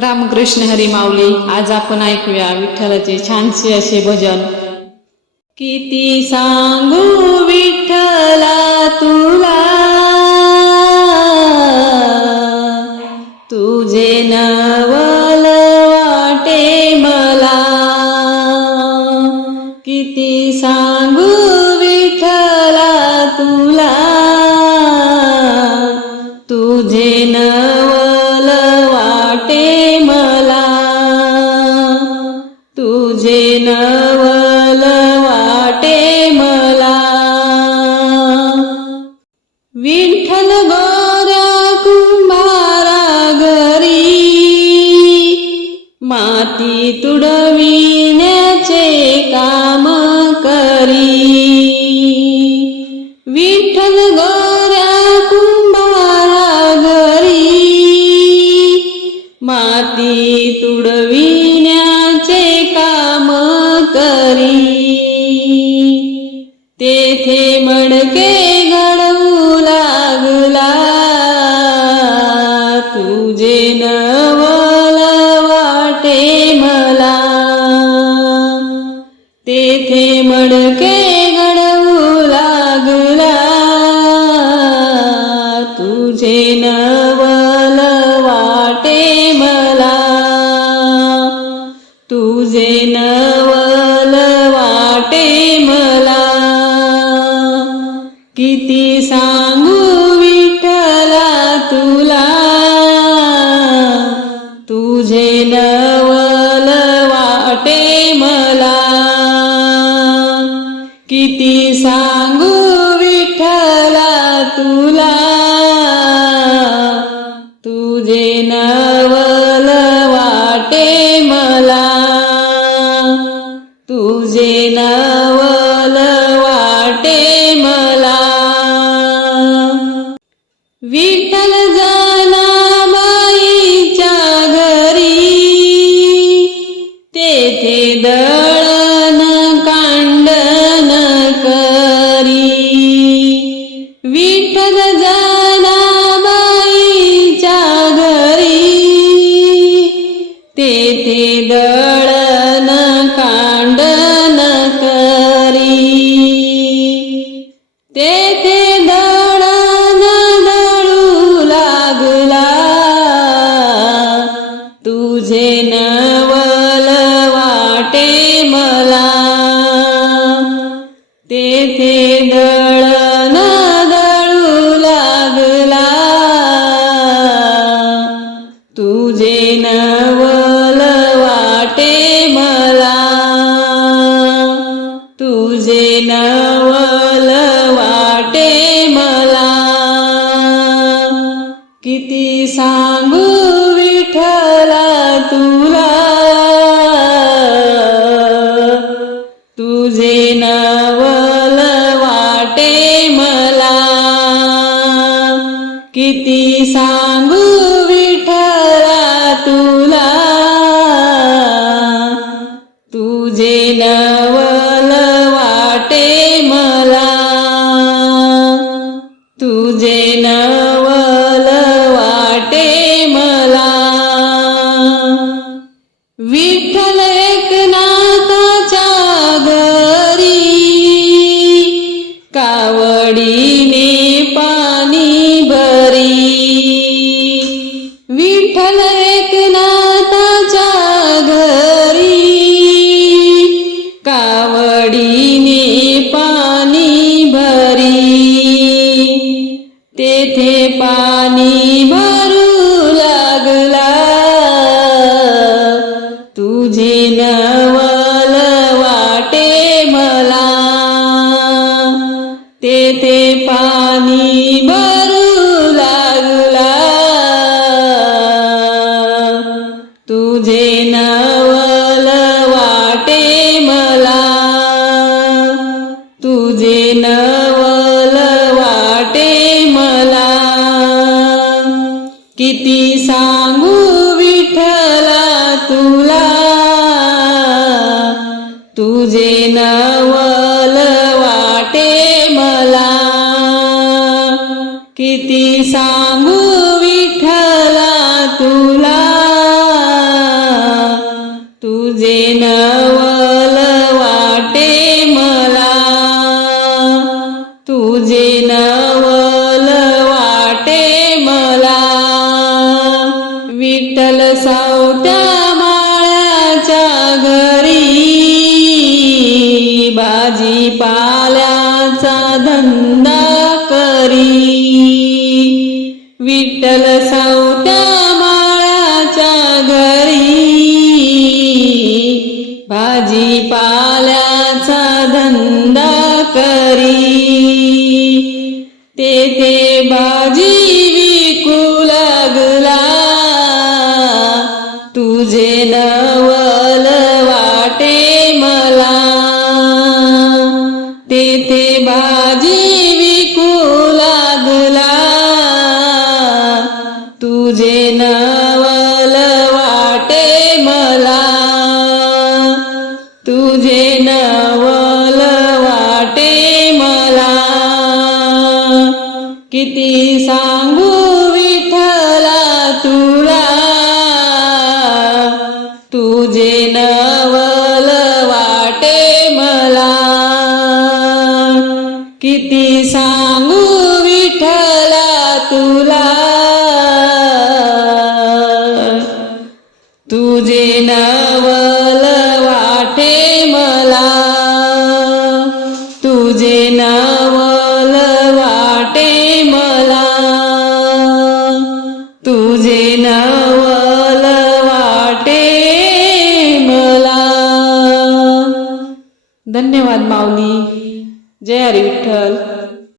रामकृष्ण हरी माऊली आज आपण ऐकूया विठ्ठलाचे छानसे असे भजन. किती सांगू विठ्ठला तुला? तुझे ना विठ्ठल गोरा कुंभारा घरी. माती तुडविण्याचे काम करी. विठ्ठल गोऱ्या कुंभारा घरी. माती तुडविण्याचे काम करी. வீட்டல হাটে सांगू विठरा तुला. तुझे नवल वाटे मला. तुझे नव नदीने पाणी भरी. तेथे पाणी भरू लागला. तुझे नवल वाटे मला. तेथे पाणी भरू लागला. तुझे नव छंद करी. विठ्ठल साऊ तुझे नवल वाटे मला. धन्यवाद माऊली. जय हरी विठ्ठल.